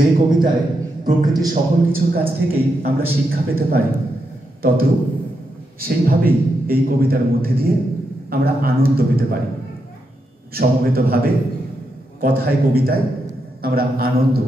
যে কবিতায় প্রকৃতির সকল কিছুর কাছ থেকেই আমরা শিক্ষা পেতে পারি, তদ্রূপ সেইভাবেই এই কবিতার মধ্যে দিয়ে আমরা আনন্দ পেতে পারি। সমবেতভাবে কথায় কবিতায় আমরা আনন্দ